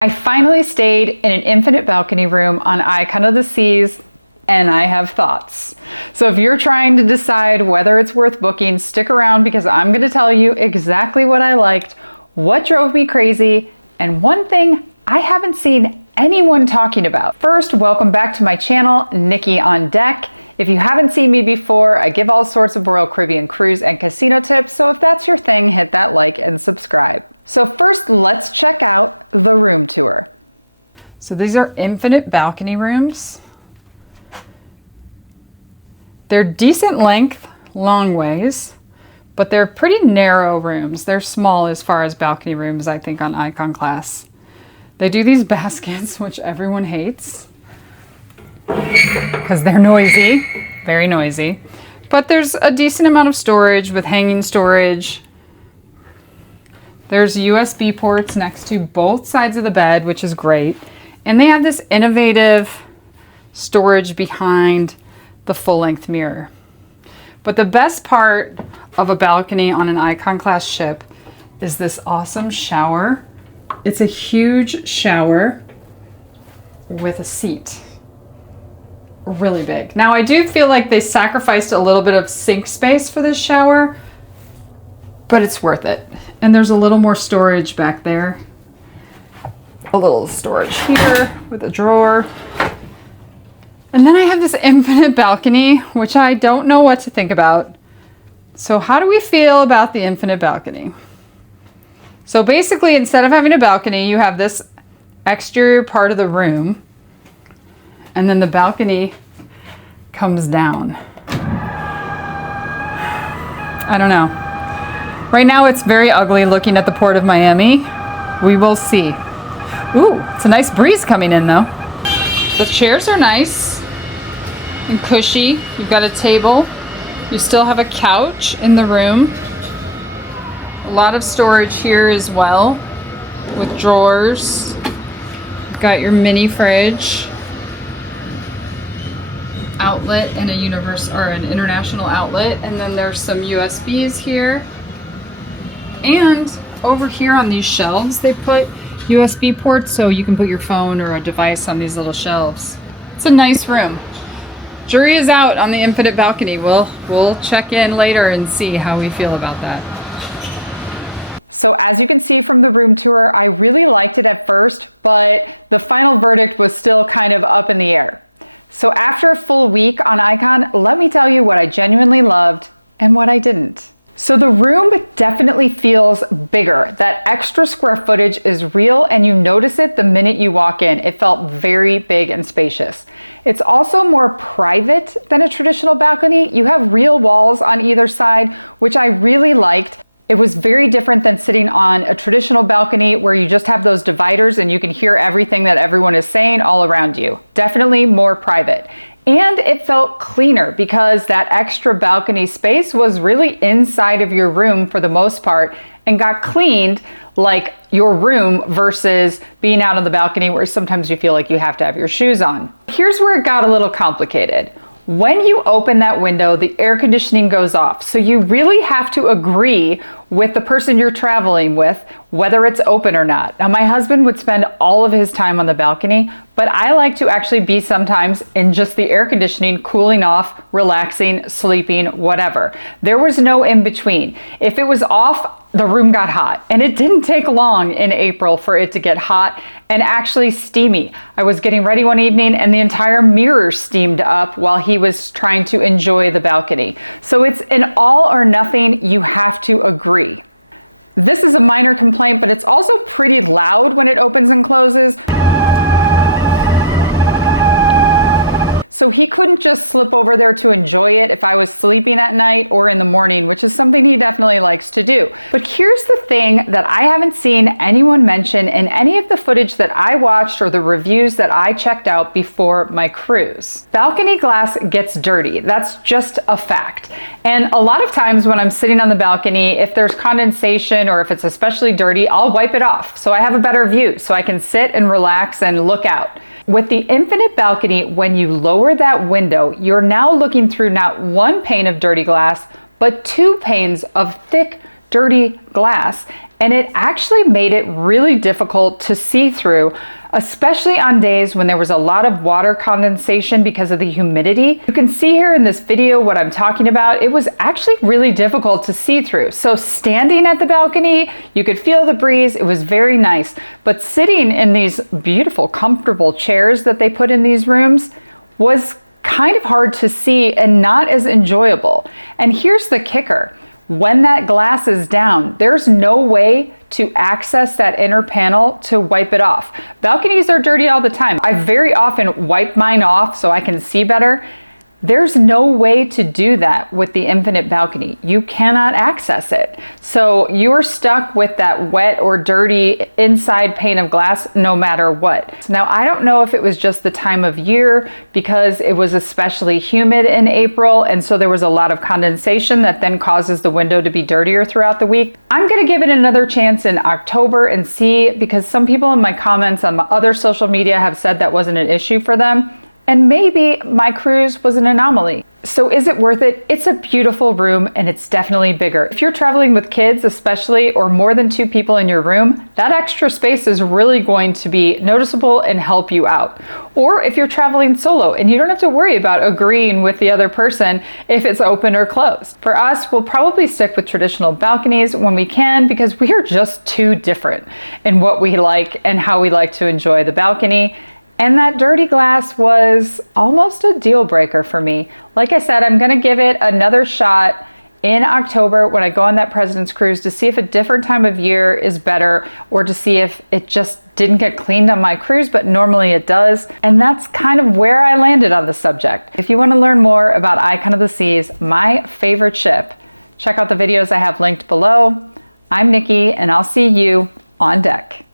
I finally stayed in an infinite balcony room on Icon of the Seas, and I have thoughts. So if you're trying to decide whether it's worth booking, stick around because I'm going to tell you exactly what I liked, what drove me crazy, and one thing I haven't seen anyone talking about. First, welcome back to my channel, Nikki on Deck. If you haven't seen me before, I give all sorts of Royal Caribbean cruise and casino tips, so if that's your thing, hit that like and subscribe. So first, let's check out the room tour. So these are infinite balcony rooms. They're decent length, long ways, but they're pretty narrow rooms. They're small as far as balcony rooms, I think, on Icon class. They do these baskets, which everyone hates because they're noisy, very noisy. But there's a decent amount of storage with hanging storage. There's USB ports next to both sides of the bed, which is great. And they have this innovative storage behind the full-length mirror. But the best part of a balcony on an Icon class ship is this awesome shower. It's a huge shower with a seat. Really big. Now I do feel like they sacrificed a little bit of sink space for this shower, but it's worth it. And there's a little more storage back there. A little storage here with a drawer. And then I have this infinite balcony, which I don't know what to think about. So how do we feel about the infinite balcony? So basically, instead of having a balcony, you have this exterior part of the room, and then the balcony comes down. I don't know. Right now it's very ugly looking at the Port of Miami. We will see. Ooh, it's a nice breeze coming in though. The chairs are nice and cushy. You've got a table. You still have a couch in the room. A lot of storage here as well with drawers. You've got your mini fridge, outlet, and an international outlet, and then there's some USBs here. And over here on these shelves, they put USB ports so you can put your phone or a device on these little shelves. It's a nice room. Jury is out on the infinite balcony. We'll check in later and see how we feel about that. So as you can see from the room tour, I really liked it at first, but the final verdict was still kind of up in the air. So after a full week on Icon, let me tell you what I genuinely loved and what I didn't. So the room definitely feels bigger. That extra square footage is real and you notice it the minute you walk in. It felt very big and spacious. It's also more private than a traditional balcony. You have real walls on either side, which I really liked. It was very different than sitting on a traditional balcony where you just have those dividers and you can hear everything that everyone is saying all around you. Definitely more private. And it felt cleaner because that extra balcony space was really inside of your room for the most part and got cleaned like your room versus being out on the balcony where sometimes you feel like you have to have your shoes on. Here's where it got a little complicated. When you open that window, the air conditioning goes off. So you really have to agree with the person you're traveling with, whether it's open or not. Now, my husband would spend all of his time on the balcony, but I like to actually be sometimes in just the air conditioning, cooling off, relaxing, sleeping, whatever. There was no in between. If it was off, the room got hot, and it didn't take long in April for it to get hot and actually steamy. I was getting ready one evening and the entire mirror steamed up while he was trying to enjoy the balcony. So it's an all or nothing. You have to agree. This is a minor complaint, but it's also pretty loud when it opens and closes. So he couldn't just slip over there to enjoy it if I was sleeping at night or in the morning, which is something he definitely likes to do. But here's the thing that I haven't seen anyone mention in any of the footage that I watched or the reviews that I checked out before my cruise. Balcony glass gets dirty. That's just a fact. And a lot of times when I'm sitting on the balcony, if there's condensation or if it's especially dirty, I'll wipe it off so I have a better view so I can sit and relax and look out. With the infinite balcony, when you lower that window, you're now looking through not one pane of dirty glass, but two panes of thick, dirty glass, and it actually made it really difficult to see through, especially on days when there was a lot of water condensation because of the humidity. You can see here in this video what I'm talking about. It was actually really difficult to see through. So standing at the balcony, you could feel the breeze. It was very nice. But sitting in these beautiful, comfortable chairs that they put in these rooms was kind of hard to see and not as enjoyable. And here's the kicker. When that glass is down, there's no way to access that inner panel to wipe it off. Balconies are dirty all the time. I very often wipe mine off so I can see better. There's no way to do that with the Infinite balcony. You cannot access it. So you're stuck with that wet or dirty inside pane of glass no matter what. Now, I don't know if it was just the time of year because it was especially humid in April, and so there was a lot of condensation that then causes the window to be dirtier throughout the week. I'm gonna give it another chance in October and see, because some people in my comments on my other social media have said that wasn't an issue for them. And maybe my cruise was an anomaly. So is it worth it? It's a beautiful room and it's definitely bigger. If you're traveling with kids especially, or more than 2 people in your room, that extra space is really going to be noticeable and help you out. Or if you're traveling solo and you don't have to worry about agreeing with the other person if it's open or closed. For us, we'll probably stick with traditional balconies when we can, because we are just too different in what we like and how we like to enjoy the balcony. And that dirty glass was almost a deal breaker for me. Like I said, I'm gonna give it another shot in October when I go on that President's Cruise to see if a different time of year is better, or to see if it just didn't get cleaned on my cruise, but normally it does. And that's kind of where I landed on the subject. If you wanna learn more about Icon of the Seas, my favorite ship, check out the videos I have linked below. I'm Nikki, and I'll see you on deck.